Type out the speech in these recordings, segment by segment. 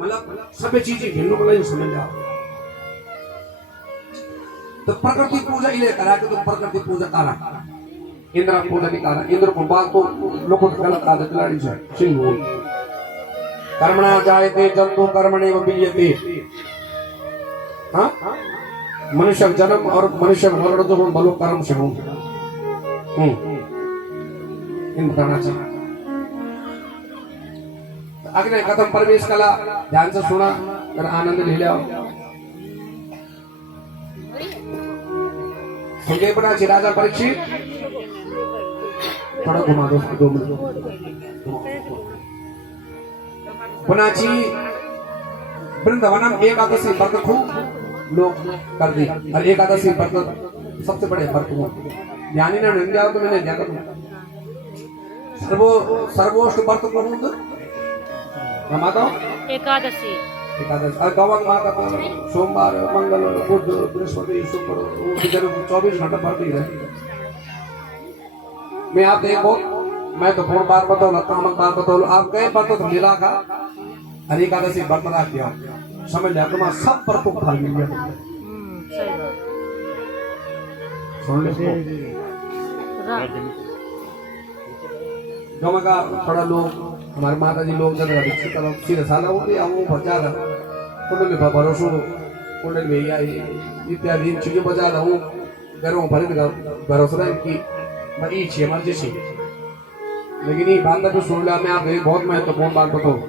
मतलब सबै चीजें हिँड्नु मलाई समझ आओ तो प्रकृति पूजा इले करा के तो प्रकृति पूजा करा इंद्र पूजा नहीं करा इंद्र को बात तो लोगों को गलत आदत लड़ी है सिंह हो कर्मणा जायते जंतु कर्मणे विलीयते हाँ मनुष्य जन्म और मनुष्य मरण जो बलो कर्म से हो इन बताना चाहिए अगले कदम प्रवेश कला ध्यान से सुना और आनंद ले लिया सुनके पड़ा राजा परीक्षित थोड़ा घुमा दो 2 मिनट पुनाची वृंदावनम एकादशी व्रत खूब लोग कर दी और एकादशी व्रत सबसे बड़े व्रत हुए ज्ञानी ने निंदा तो मैंने क्या करूं सर्वोष्ट व्रत को हूं माता एकादशी एकादशी और गौवन माता का सोमवार मंगल बुध बृहस्पति शुक्र 24 घंटा व्रत ही रहती मैं आप देखो मैं तो पूर्ण बार बताऊँ कामक बार बताऊँ आप गए व्रत तो मिला का और एकादशी व्रत रख दिया समझ लिया तुम्हारा सब व्रतों को फल मिल गया सुन ले का थोड़ा लोग हमारे माता जी लोग जब दीक्षित तरफ सीधे साला होते हैं वो बचा रहा कुंडली भरोसो कुंडली भैया इत्यादि चीजें बचा रहा हूँ घरों भर भरोसा है कि मैं ये छे मर्जी छे लेकिन ये बात तो सुन लिया मैं आप बहुत महत्वपूर्ण बात बताऊँ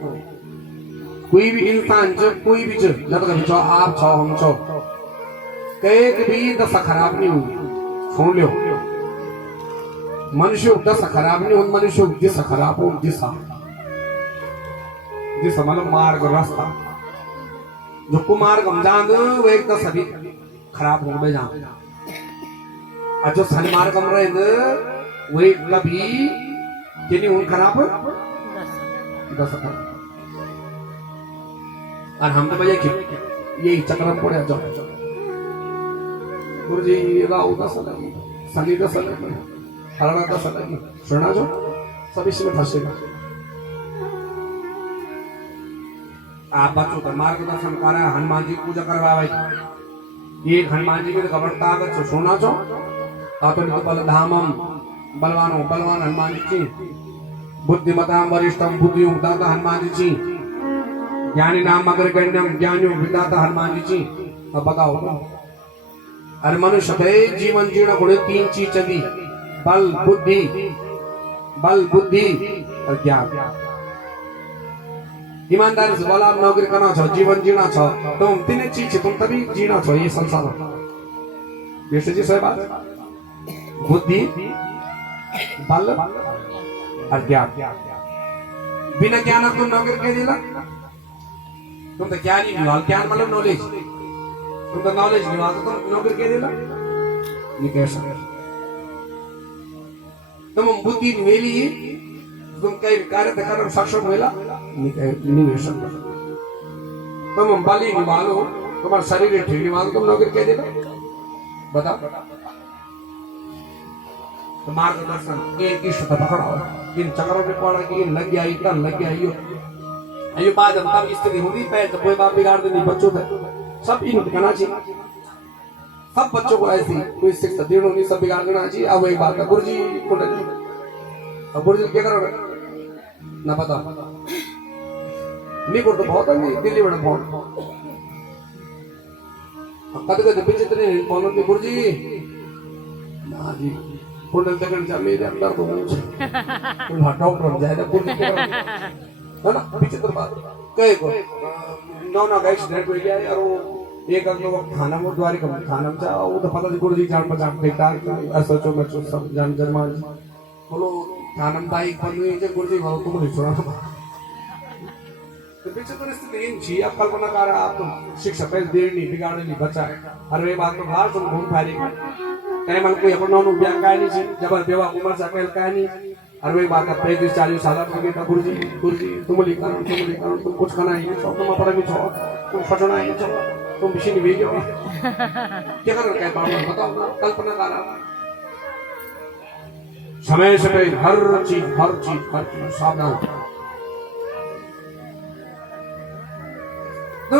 कोई भी इंसान जब कोई भी जब तक छो आप छो हम छो कई भी दशा खराब नहीं हुई सुन लियो मनुष्य दशा खराब नहीं उन मनुष्य दिशा खराब हो दिशा दिशा मतलब मार्ग रास्ता जो कुमार्ग हम जान वो एक दशा भी खराब हो गए जान और जो सन्मार्ग हम रहे वो एक कभी कि नहीं उन खराब दशा खराब और हम तो भैया यही चक्र पड़े जाओ गुरुजी राव दशा लगी शनि दशा लगी हरणा दशा लगी सुना जो सब इसमें फंसेगा आप बच्चों का मार्गदर्शन करा हनुमान जी पूजा करवा भाई ये हनुमान जी की तो खबर ताकत से सुना जो तो बल धामम बलवानो बलवान हनुमान जी बुद्धिमताम वरिष्ठम बुद्धि दाता हनुमान जी ज्ञानी नाम अग्रगण्यम ज्ञानियों विदाता हनुमान जी अब बताओ अरे मनुष्य थे जीवन जीर्ण गुण 3 चीज चली बल बुद्धि और ज्ञान ईमानदारी से बोला आप नौकरी करना चाहो जीवन जीना चाहो तुम 3 चीज तुम तभी जीना चाहो ये संसार में जी सही बात बुद्धि बल और ज्ञान बिना ज्ञान तुम नौकरी के दिला तुम तो ज्ञान ही नहीं ज्ञान मतलब नॉलेज तुम तो नॉलेज नहीं तो तुम नौकरी के दिला नहीं कह सकते तुम बुद्धि मिली तुम कई कार्य करने सक्षम मिला नहीं मिल सकता तुम बली निभालो तुम्हारा शरीर ठीक निभालो तुम नौकरी के दिला बताओ तो मार्गदर्शन एक इष्ट पकड़ाओ इन चक्रों में पड़ा कि इन लग गया इतना लग गया ये बात हम तब स्थिति होगी पैर तो कोई बात बिगाड़ देनी बच्चों का सब इन कहना चाहिए सब बच्चों को ऐसी कोई शिक्षा देना नहीं सब बिगाड़ देना चाहिए अब वही बात है गुरुजी को अब गुरुजी क्या करो ना पता नहीं तो बहुत है दिल्ली में बहुत कद कद पीछे इतने बोलो गुरुजी ना जी कुंडल तक मेरे अंदर तो डॉक्टर जाएगा गुरुजी है ना विचित्र बात कहे को नौ का एक्सीडेंट हो गया यार वो एक लोग खाना में द्वारी कम खाना में चाहा वो तो पता नहीं गुरुजी जान पहचान बेकार असोचो मचो सब जान जन्मान बोलो खाना में दाई पन हुई है गुरुजी भाव तुम नहीं छोड़ा तो विचित्र स्थिति इन छी आप कल्पना कर आप तो शिक्षा पहले देर नहीं बिगाड़े नहीं बचा हर वे बात तो बाहर तुम घूम फायरी कहीं मन कोई अपना नु ब्याह का नहीं जब बेवा उम्र से पहले का नहीं और वही बात है 35-40 साल की था गुरुजी तुम लिखना तुम कुछ खाना ही नहीं तुम अपना भी छो तुम फटना ही नहीं तुम विषय नहीं भेजो क्या कर रहा है बाबा बताओ कल्पना कर रहा समय समय हर चीज सावधान तो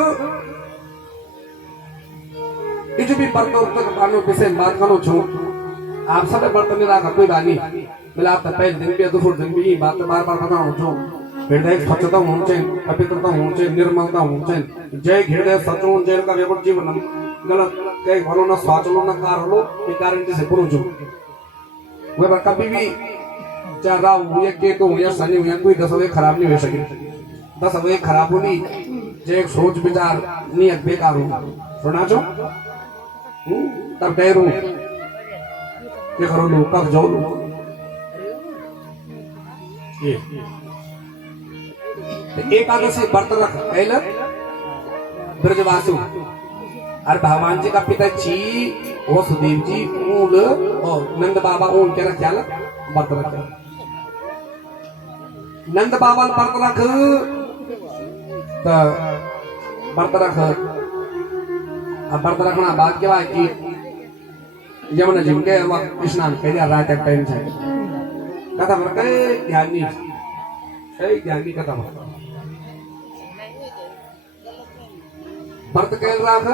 ये जो भी बर्तन तक बानो पिसे बात करो छो आप सब बर्तन रखा कोई बात नहीं मिला आप पहले दिन भी दूसरे दिन भी बात बार बार बताओ छो हृदय स्वच्छता होनी चाहिए पवित्रता होनी चाहिए निर्मलता होनी चाहिए जय हृदय सचो जय का व्यवहार जीवन गलत कई भलो ना स्वाचलो ना कार लो ये कारण से पूरो जो वे कभी भी चाहे राव हुए के तो हुए शनि हुए कोई 10 अवयव खराब नहीं हो सके 10 अवयव खराब होनी जे एक सोच विचार नियत बेकार हो सुना जो तब कह रू ये करो लो कब जाओ लो ये एकादशी व्रत रख पहले ब्रजवासु और भगवान जी का पिता जी वसुदेव जी ऊल और नंद बाबा ऊल के रख व्रत रख नंद बाबा व्रत रख तो व्रत रख अब व्रत रखना बाद के बाद की यमुना जी के स्नान कर दिया रात तक टाइम से कथा भर ध्यान नहीं ध्यान नहीं कथा भर व्रत कैल राख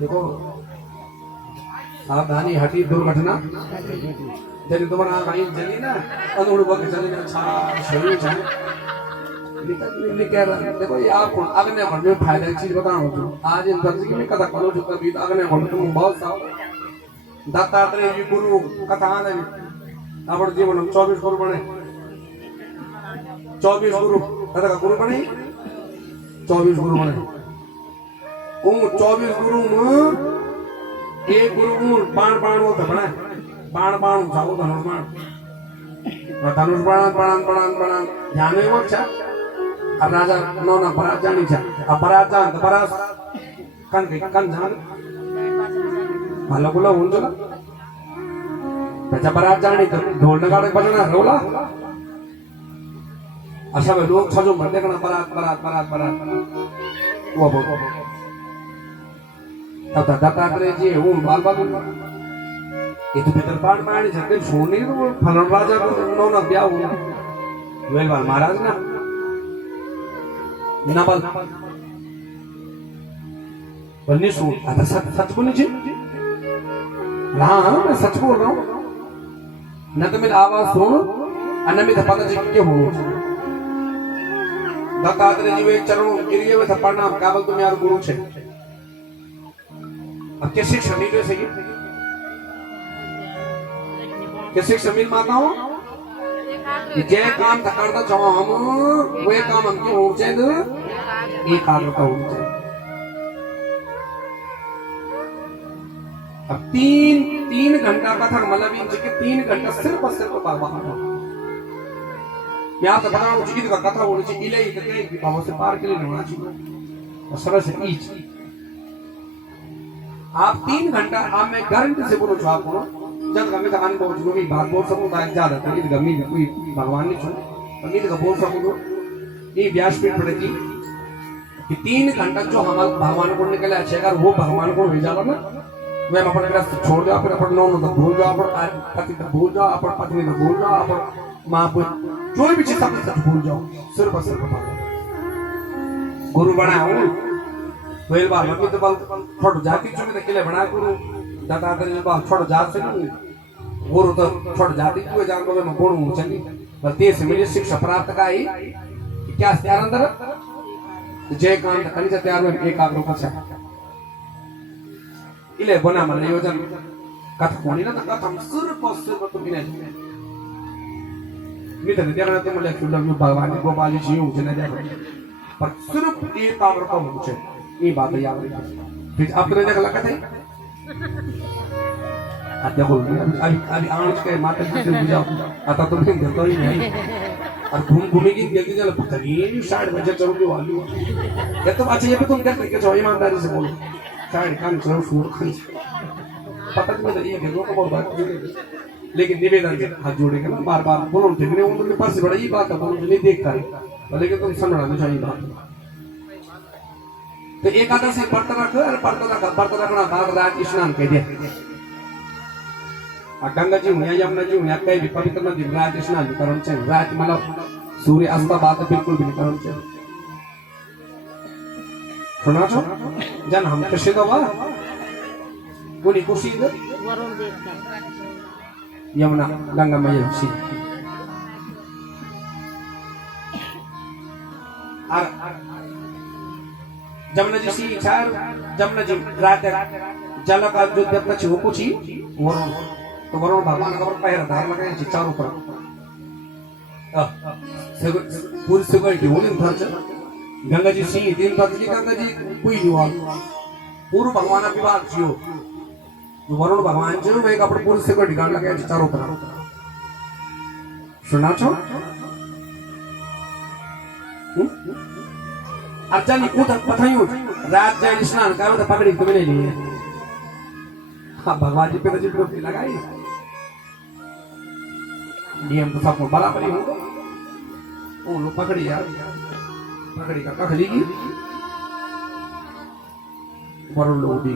देखो सावधानी हटी दुर्घटना जब तुम्हारा कहीं चली ना अदूर बक चली ना छा शरीर छा देखो ये आप अगने खंड में फायदा चीज बताऊं तो आज इन दर्ज की मैं कथा करो जो कभी अगने खंड तुम बहुत साव दत्तात्रेय जी गुरु कथा आने अपन जीवन 24 गुरु बने 24 गुरु कथा का गुरु बने 24 गुरु बने उन 24 गुरु में एक गुरु में बाण होता बना बाण जाओ धनुष बाण ध्यान में मत अब राजा नौना बरात जानी छा अब बरात जान तो बरात कन जान भालो गुला हुन चला बच्चा बरात जानी तो ढोल नगाड़े बजना रोला अच्छा वे लोग छजो मर देखना बरात वो बोल तब दत्तात्रेय जी हूं बाल ये तो भीतर पाठ मारनी छते सोनी तो फलन राजा को नौना ब्याह हुआ वेलवाल महाराज ना नबल बन्नी सुन आता सच बोली जी हाँ मैं सच बोल रहा हूँ न तो मेरी आवाज सुन और न मेरा पता जी क्या हो दत्तात्रेय जी वे चरणों गिरिए हुए था प्रणाम काबल तुम यार गुरु छे अब क्या शिक्षा मिल रही है क्या शिक्षा मिल माता हो जे काम करता चाहो हम वे काम हम क्यों हो चाहिए एकाग्रता होनी चाहिए अब तीन घंटा कथा मतलब इनके 3 घंटा सिर्फ और सिर्फ भगवान मैं आपको बता रहा हूँ चीज का कथा होनी चाहिए इले कि भाव से पार के लिए होना चाहिए और सरल से ईच आप 3 घंटा आप मैं गारंटी से बोलो आपको जब गमी का अनुभव जो भी बात बोल सकूं बात ज्यादा था ये गमी कोई भगवान नहीं छो तो का बोल सकूं ये व्यासपीठ पड़ेगी कि 3 घंटा जो हम भगवान को निकले अच्छे अगर वो भगवान को भेजा ना वे अपने रास्ते छोड़ दो फिर अपन नौन तो भूल जाओ अपन पति तो भूल जाओ अपन पत्नी तो भूल जाओ अपन माँ को जो भी चीज सब भूल जाओ सिर्फ गुरु बनाओ वेल बार मम्मी तो बल छोड़ जाती चुने तो किले बना गुरु दत्तात्रेय बाल छोड़ जात से नहीं गुरु तो छोड़ जाती क्यों जान को मैं गुरु हूँ चली बस देश मिली शिक्षा प्राप्त का ही क्या तैयार अंदर जय कांत कनी से तैयार में एकाग्र कक्षा इले बना मन योजन कथा कोणी ना कथा हम सिर्फ तो बिना नहीं तो देखना तो मुझे फिल्म में भगवान गोपाल जी हूँ चले जाए पर सिर्फ एकाग्रता मुझे ये बात याद रखिए फिर आप तो देख लगा थे देखो अभी आंच के माता जी से बुझाओ आता तो फिर देता ही नहीं और घूमेगी जल्दी जल्दी पता नहीं 60 बजे चलोगे वाली ये तो अच्छा ये भी तुम कहते कि जो ईमानदारी से बोलो 60 काम चलो सूर खान पता नहीं ये देखो को बहुत बात लेकिन निवेदन से हाथ जोड़ेगा ना बार बार बोलो ठीक नहीं उनके पास बड़ा ही बात है बोलो नहीं देखता है लेकिन तुम समझना नहीं चाहिए बात तो एकादशी व्रत रख और व्रत रखना बाद रात स्नान कह दिया आ गंगा जी हुआ यमुना जी हुआ कई भी पवित्र नदी रात स्नान करना चाहिए रात मतलब सूर्य अस्त बाद बिल्कुल भी नहीं करना चाहिए सुना छो जन हम कृषि तो बा कोनी खुशी दे वरुण देवता यमुना गंगा मैया सी और जमुना जी सी चार जमुना जी रात जल का जो देवता छी वो पूछी वरुण तो वरुण भगवान का पैर धार लगाए छी चारों पर पूरी सिक्योरिटी होने खर्च गंगा जी सी दिन पर जी गंगा जी कोई नहीं हुआ पूर्व भगवान विभाग छियो जो वरुण भगवान जो वे कपड़ पूरी सिक्योरिटी गार्ड लगाए छी चारों पर सुना छो अच्छा नहीं कूद पथायूं रात जाए स्नान करो तो पकड़ी तो मिले नहीं हाँ भगवान जी पे तो डुबकी लगाई नियम तो सबको बराबरी हो वो लोग पकड़ी यार पकड़ी का कख लीगी वरुण लोग भी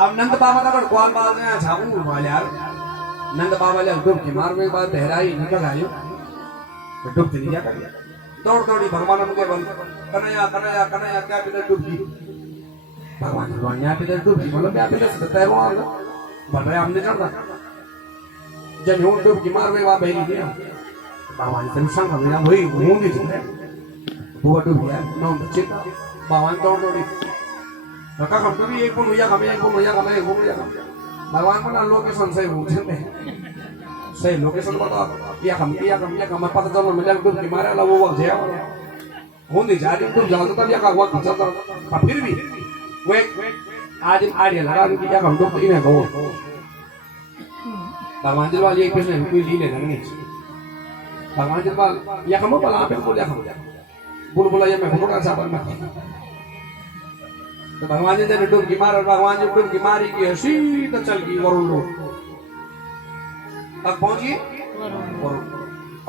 अब नंद बाबा का ग्वाल बाल में झाऊ माल यार नंद बाबा ले डुबकी मार में बाद बहराई निकल आयो तो डुबकी लिया कर दौड़ दौड़ी भगवान हमके बल कन्हैया कन्हैया कन्हैया क्या पिता डुबकी भगवान भगवान यहाँ पे डुबकी मतलब यहाँ पे तो तैरो आ गया बल रहे हमने चढ़ता जब यूं डुबकी मार में वहाँ बहरी गया भगवान से संग मेरा वही घूम भी चुका वो डूब गया नौ बच्चे भगवान दौड़ दौड़ी रखा हम तो भी एक बोल या हमें एक बोल या हमें एक बोल या भगवान को ना लोकेशन सही हो जाते सही लोकेशन बता या हम पता चलो मिला डुबकी मारा ला वो वक्त गया हो नहीं जा रही तुम जाओ तब या का वक्त चलता फिर भी वो आज आड़े लगा कि या हम डुब इन्हें गो भगवान जी वाली एक प्रश्न कोई ली लेना नहीं भगवान जी वाल या हम बोला पे बोल या हम बोला ये मैं बोलूंगा साबर में तो भगवान जी ने डुबकी मारा भगवान जी डुबकी मारी की सीधा चल गई वरुण लोग तब पहुंची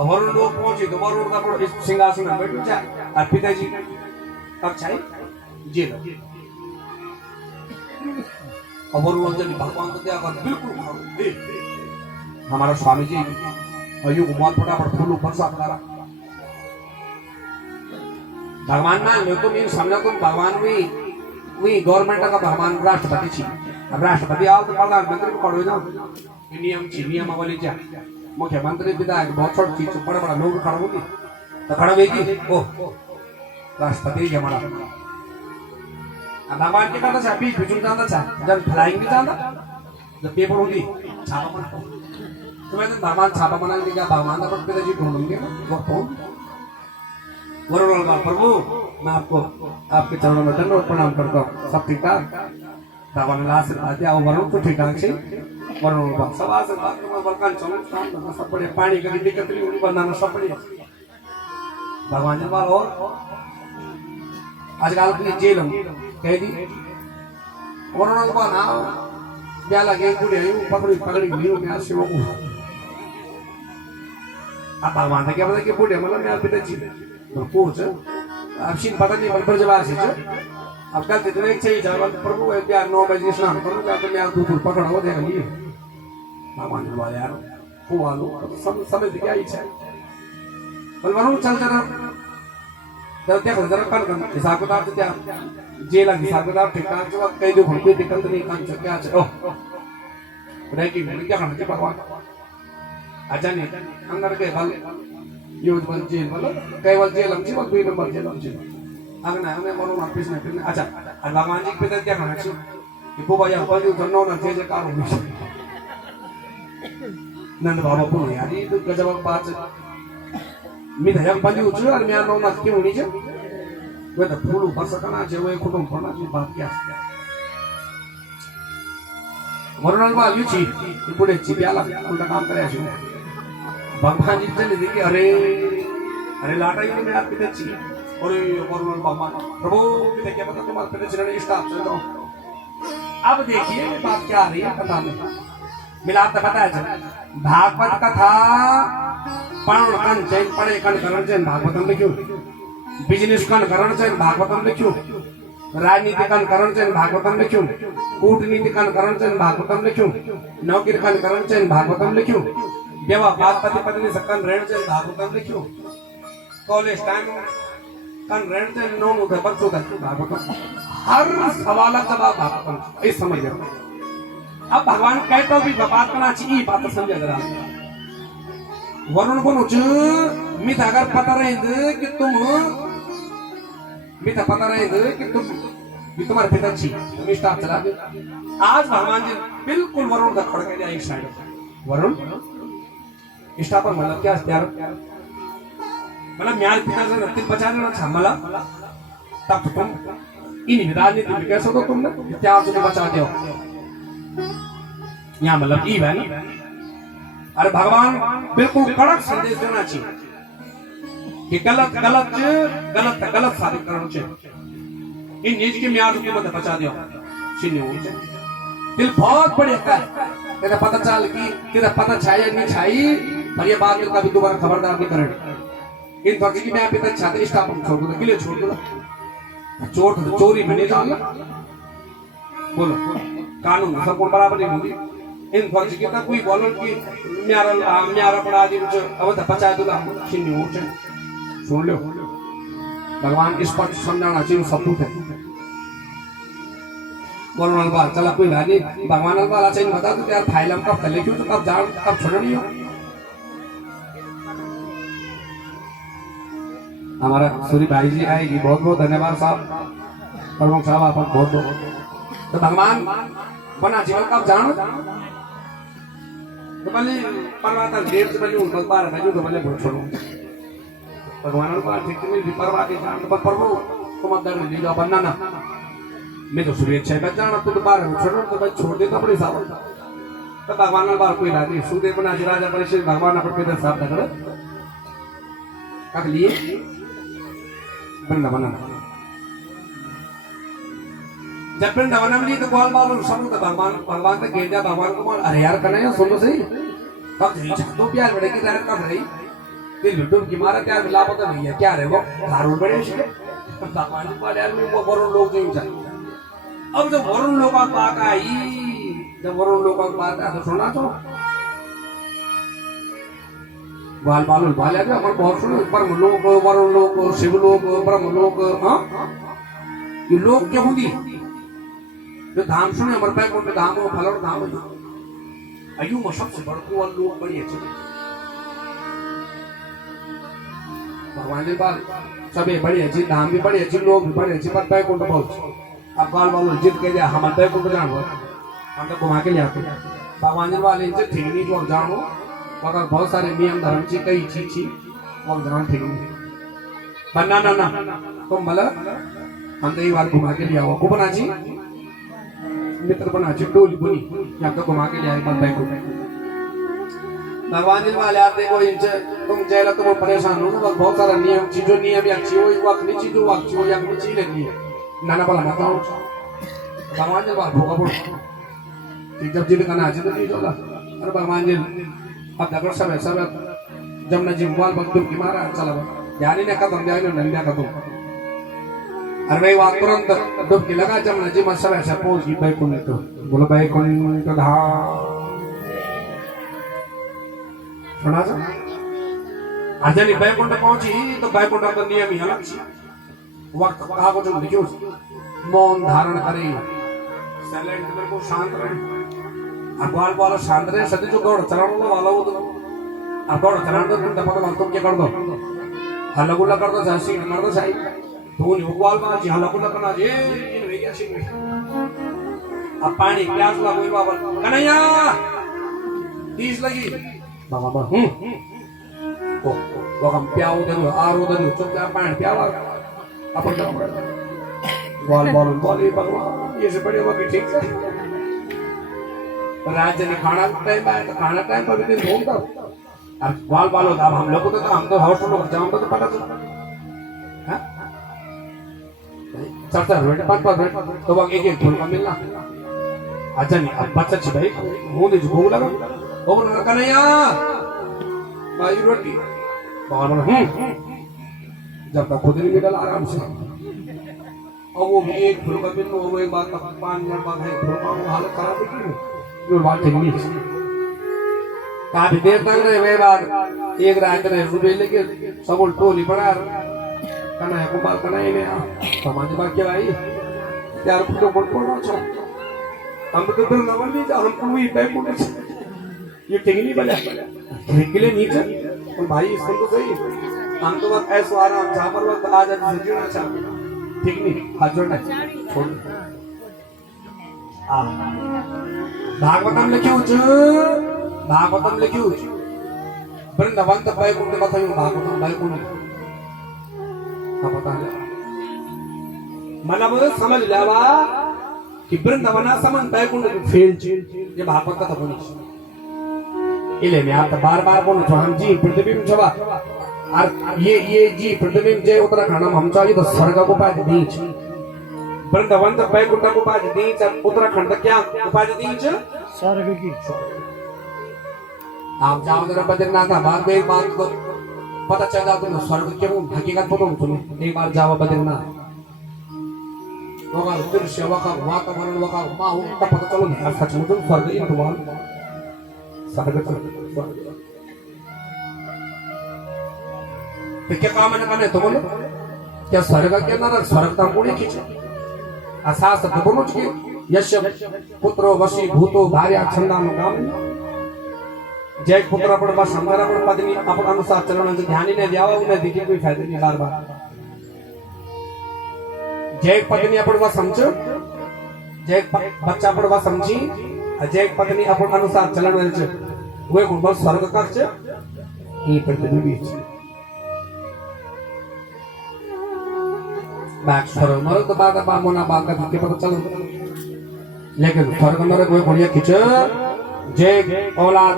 वरुण लोग पहुंचे तो वरुण का सिंहासन में बैठ जाए और पिताजी तब चाहे जेल और वरुण लोग जब भगवान को देखा बिल्कुल हमारा स्वामी जी अयु बहुत फटाफट फूल बरसात करा भगवान ना लो तुम ये समझो तुम भगवान भी गवर्नमेंट का भगवान राष्ट्रपति छी राष्ट्रपति आओ तो प्रधानमंत्री को पढ़ो जाओ नियम छी नियमावली जा मुख्यमंत्री विधायक बहुत छोटी चीज बड़ा बड़ा लोग खड़ा होगी तो खड़ा होगी ओ राष्ट्रपति जी हमारा भगवान के कहना चाहे बीच बीच में जाना चाहे जब फ्लाइंग भी जाना जब पेपर होगी छापा बना तो मैं तो भगवान छापा बनाने का भगवान का पिताजी ढूंढेंगे वो कौन वरुण प्रभु मैं आपको आपके चरणों में दंडवत प्रणाम करता हूँ सब ठीक ठाक भगवान ने आशीर्वाद दिया वरुण तो ठीक ठाक से वरुण सब आशीर्वाद में बलकान चलो काम सब बढ़िया पानी का दिक्कत नहीं होगी बनाना सब बढ़िया भगवान जी बाल और आजकल के जेल हम कह दी वरुण का ना क्या लगे पूरे पकड़ी पकड़ी नहीं मैं आज शिव को अब भगवान ने क्या पता कि बूढ़े मतलब मैं पिताजी पूछ अब सीन पता नहीं बल ब्रजवास है अब कल इतने चाहिए जा बल प्रभु है यार 9 बजे स्नान करूंगा तो मैं दूर पकड़ हो देगा ये भगवान ने बोला यार हुआ लो सब समझ क्या इच्छा है बल वरुण चल जरा जब देखो जरा कर हिसाब किताब से क्या जेल हिसाब किताब ठीक ठाक जो कई जो कोई दिक्कत नहीं काम से क्या ओह रेडी क्या करना चाहिए भगवान अच्छा नहीं अंदर के बल यूज बल जेल बल केवल जेल हम जीवन 2 नंबर जेल हम जीवन अगना हमें बोलो ना पिछने पिछने अच्छा और भगवान जी के पिता क्या करना चाहिए कि वो भैया बल धनो ना जे कार हो नंद बाबा को यार ये तो गजब बात मिथया बंदी उचु और मैं नो मत क्यों नहीं जे वे तो फूल ऊपर सकना जे वे कुटुंब पड़ना जी बात क्या वरुण बाल यू छी पुढे चिप्याला उलटा काम करे छे भगवान जी चले देखी अरे अरे लाटा ये मेरा पिता छी और वरुण भगवान प्रभु पिता क्या पता तुम्हारे पिता चलने स्टाफ चल दो अब देखिए बात क्या आ रही है कथा में मिलाप तो पता है भागवत कथा पण कन चैन पड़े कन करण चैन भागवतम लिख्यो बिजनेस कन करण चैन भागवतम लिख्यो राजनीतिकन करण चेन भागवतम लिख्યું कूटनीतिकन करण चेन भागवतम लिख्યું नौकरीकन करण चेन भागवतम लिख्યું बेवा बात पति पत्नी सकन रहण चेन भागवतम लिख्યું कॉलेज टाइम कन रहण चेन नो नो बच्चों तक भागवतम हर सवाल का जवाब भागवतम इस समझ लो अब भगवान कहता भी बात करना चाहिए बात समझ जरा वरुण को नुच मित अगर पता रहे कि तुम मिता पता रहे कि तुम्हारे पिताजी तुम स्टाफ चला दे आज भगवान जी बिल्कुल वरुण का खड़ के जाए एक साइड वरुण स्टाफ पर मतलब क्या त्यार मतलब म्यार पिताजी ने तिल बचा लेना था मला तब तुम इन राजनीति में कैसे हो तुमने इतिहास को बचा दियो यहाँ मतलब ई है ना अरे भगवान बिल्कुल कड़क संदेश देना चाहिए कि गलत गलत गलत गलत साबित करना चाहिए इन नीच के म्यार को मत बचा दियो शिन्य हो जाए दिल बहुत बड़े का तेरा पता चल कि तेरा पता छाया नहीं छाई पर ये बात कभी दोबारा खबरदार नहीं करें इन फर्जी की मैं पिता छात्र स्टाफ छोड़ दूंगा किले छोड़ दूंगा चोर चोरी में नहीं डालना बोलो कानून सब कौन बराबर नहीं होगी इन फर्जी की कोई बोलो कि म्यारा म्यारा पड़ा दी मुझे अब तो बचा दूंगा शिन्य हो जाए सुन लो भगवान इस पर समझाना चाहिए सब कुछ है बोलने वाला चला कोई बात नहीं भगवान वाला चाहिए बता तो यार फाइल हम कब कर ले क्यों तो कब जान कब छोड़ नहीं हो हमारा सूरी भाई जी आएगी बहुत बहुत धन्यवाद साहब प्रमुख साहब आप बहुत बहुत तो भगवान बना जीवन कब जानो तो भले परवाता देर से पहले उन 12 बजे तो भले बहुत छोड़ो भगवान को ठीक में परवा के जान पर प्रभु तुम अंदर ले जाओ बनाना मैं तो सूर्य छह बजे जाना तो 12 बजे छोड़ो तो भाई छोड़ देता अपने साहब तो भगवान बार कोई राजी सूर्य बना जी राजा परिषद भगवान अपन पे साहब कर कब लिए बनना बनाना जब वृंदावन में तो गोल बाल सब तो भगवान भगवान तक गिर जा भगवान को अरे यार करना है सुनो सही कब तो प्यार बड़े की तरह कब रही दिल डूब की मारा क्या लापता नहीं है क्या रे वो धारून बड़े इसके भगवान जी पर यार में वो वरुण लोग जो चाहिए अब जब वरुण लोग का बात आई जब वरुण लोग का बात आया तो सुना तो बाल बाल बाल आते हमारे बहुत सुनो ब्रह्म लोग वरुण लोग शिव लोग ब्रह्म लोग हाँ ये लोग क्या होंगी जो धाम सुने हमारे पैक उनके धाम हो फलों धाम हो अयु में सबसे बड़को वाले लोग बड़ी अच्छे भगवान जी बाल सभी बड़ी अच्छी धाम भी बड़ी अच्छी लोग भी बड़े अच्छे पर पैक उनके बहुत अब बाल बाल जीत के जाए हमारे पैक उनके जान हम तो घुमा के ले आते भगवान जी वाले इनसे ठीक नहीं जो अब जानो मगर बहुत सारे नियम धर्म ची कई चीज थी वो जान ठीक नहीं बनना ना ना तुम भला हम तो ये बार घुमा के ले आओ को बना जी मित्र बना जी टोली बुनी यहाँ तो घुमा के ले आए बैंक को भगवान जी वाले आप देखो इनसे तुम जैला तुम परेशान हो ना बहुत सारा नियम चीजों नियम या अच्छी हो वक्त नहीं चीजों अच्छी हो या कुछ चीज लेनी है नाना बोला ना तो भगवान जी बात भोगा बोल जब जिद करना है तो चीज होगा अरे भगवान जी अब अगर सब जमुना जी बाल बंदूक की मारा चला ध्यान ही नहीं खत्म ध्यान नहीं खत्म अरे भाई वहां तुरंत डुबकी लगा जमुना जी में सब ऐसा पहुंच गई बैकुंठ तो बोलो बैकुंठ धाम सुना था अर्जनी बैकुंठ पहुंची तो बैकुंठ का नियम ही अलग वक्त कहा को तुम लिखो मौन धारण करे साइलेंट बिल्कुल शांत रहे अखबार वाला शांत रहे सदी जो दौड़ चलाने वाला वो तो अब दौड़ चलाने तो तुम पता तुम क्या कर दो हल्ला गुल्ला कर दो सासी कर दो साई धून उगवाल में जी हल्ला गुल्ला करना जी इन भैया सिंह अब पानी ग्लास ला कोई बाबा कन्हैया 30 लगी बाबा वो हम प्याऊ दे आरो दे चुपचाप पानी प्यावा अपन क्या बॉल बॉल बॉल भगवान ये से बड़े वक्त ठीक से राज्य ने खाना टाइम आया तो खाना टाइम पर भी दिन घूमता अब बाल बाल होता अब हम लोग को तो हम तो हॉस्टल में जाऊंगा तो पता चलता चलता मिनट 5 मिनट तो वक्त एक फूल का मिलना अच्छा नहीं अब बच्चा छी भाई मुंह दे भूख लगा वो बोला कन्हैया भाई रोटी बाल बोला जब तक खुद नहीं मिला आराम से और वो भी एक फुल का बिन वो एक बात 5 मिनट बाद है फुल का हालत खराब है क्यों जो बात ठीक नहीं काफी देर तक रहे वे बात एक रात रहे रुपये लेके सब टोली पड़ा कना है कुमार कना ही नहीं समाज बात क्या भाई यार फुटो पड़ना चाहिए हम तो दिल नवर नहीं जा हम कोई बैक उठ ये ठीक नहीं बना निकले नीचे और भाई सुन तो सही हम तो बस ऐसा आराम जहाँ पर वक्त आ जाए जीना चाहते ठीक नहीं हाथ जोड़ना छोड़ भागवतम लिखियो भागवतम लिखियो वृंदावन तक बैकुंठ बताइयो भागवतम बैकुंठ हाँ बता मतलब समझ लेवा कि वृंदावना समन बैकुंठ फेल ये भागवत का तो नहीं इले मैं आप बार बार बोलूं तो हम जी पृथ्वी में छवा और ये जी पृथ्वी में जे उत्तराखंड हम चाहिए तो स्वर्ग को पाज दीच वृंदावन तक बैकुंठ को पाज दीच उत्तराखंड तक क्या उपाज दीच स्वर्ग की आप जाओ जरा बद्रीनाथ बाद में एक बात को पता चल जाता है स्वर्ग क्यों हकीकत बताऊं तुम्हें एक बार जाओ बद्रीनाथ वहाँ दृश्य वहाँ वातावरण वहाँ माहौल का पता चलो नहीं सचमुच स्वर्ग ही तुम्हारा स्वर्ग तो क्या काम है करने तो बोलो क्या स्वर्ग के नरक स्वर्ग का कोणी खींचे असास तो बोलो कि यश पुत्रो वशी भूतो भार्या छंदानो काम जय पुत्र अपन बस हमारा अपन पत्नी अपन अनुसार चलना जो ध्यान ही नहीं दिया उन्हें देखिए कोई फायदा नहीं बार बार जय पत्नी अपन बस समझो जय बच्चा अपन बस समझी जय पत्नी अपन अनुसार चलन वाले वे गुण बस स्वर्ग का ये पृथ्वी बीच बात स्वर्ग नरक तो बात मोना बात का दिखे पता चल लेकिन स्वर्ग नरक वे बढ़िया खींच जय औलाद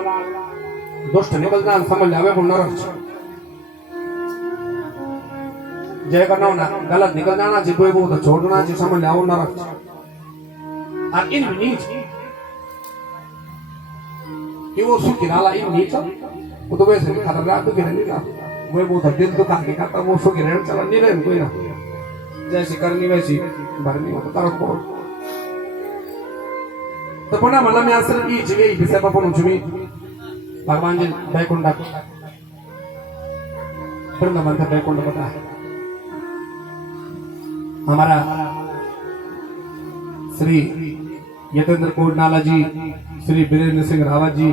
दुष्ट निकल जान समझ ले वे नरक जय करना ना गलत निकल जाना चाहिए वो तो छोड़ना चाहिए समझ ले आओ नरक और इन नीच कि वो सुखी नाला इन नीच वो तो वैसे भी खतरनाक तो गिरे नहीं ना वो तो दिल तो काके खाता वो सुखी रहने चला नहीं रहे कोई ना जैसी करनी वैसी भरनी हो तो तरफ पड़ो तो पुनः मला मैं सिर्फ ये जगह विषय पर बोलूं चुमी भगवान जी बैकुंठ वृंदावन का बैकुंठ बता है हमारा श्री यतेंद्र कोटनाला जी श्री वीरेंद्र सिंह रावत जी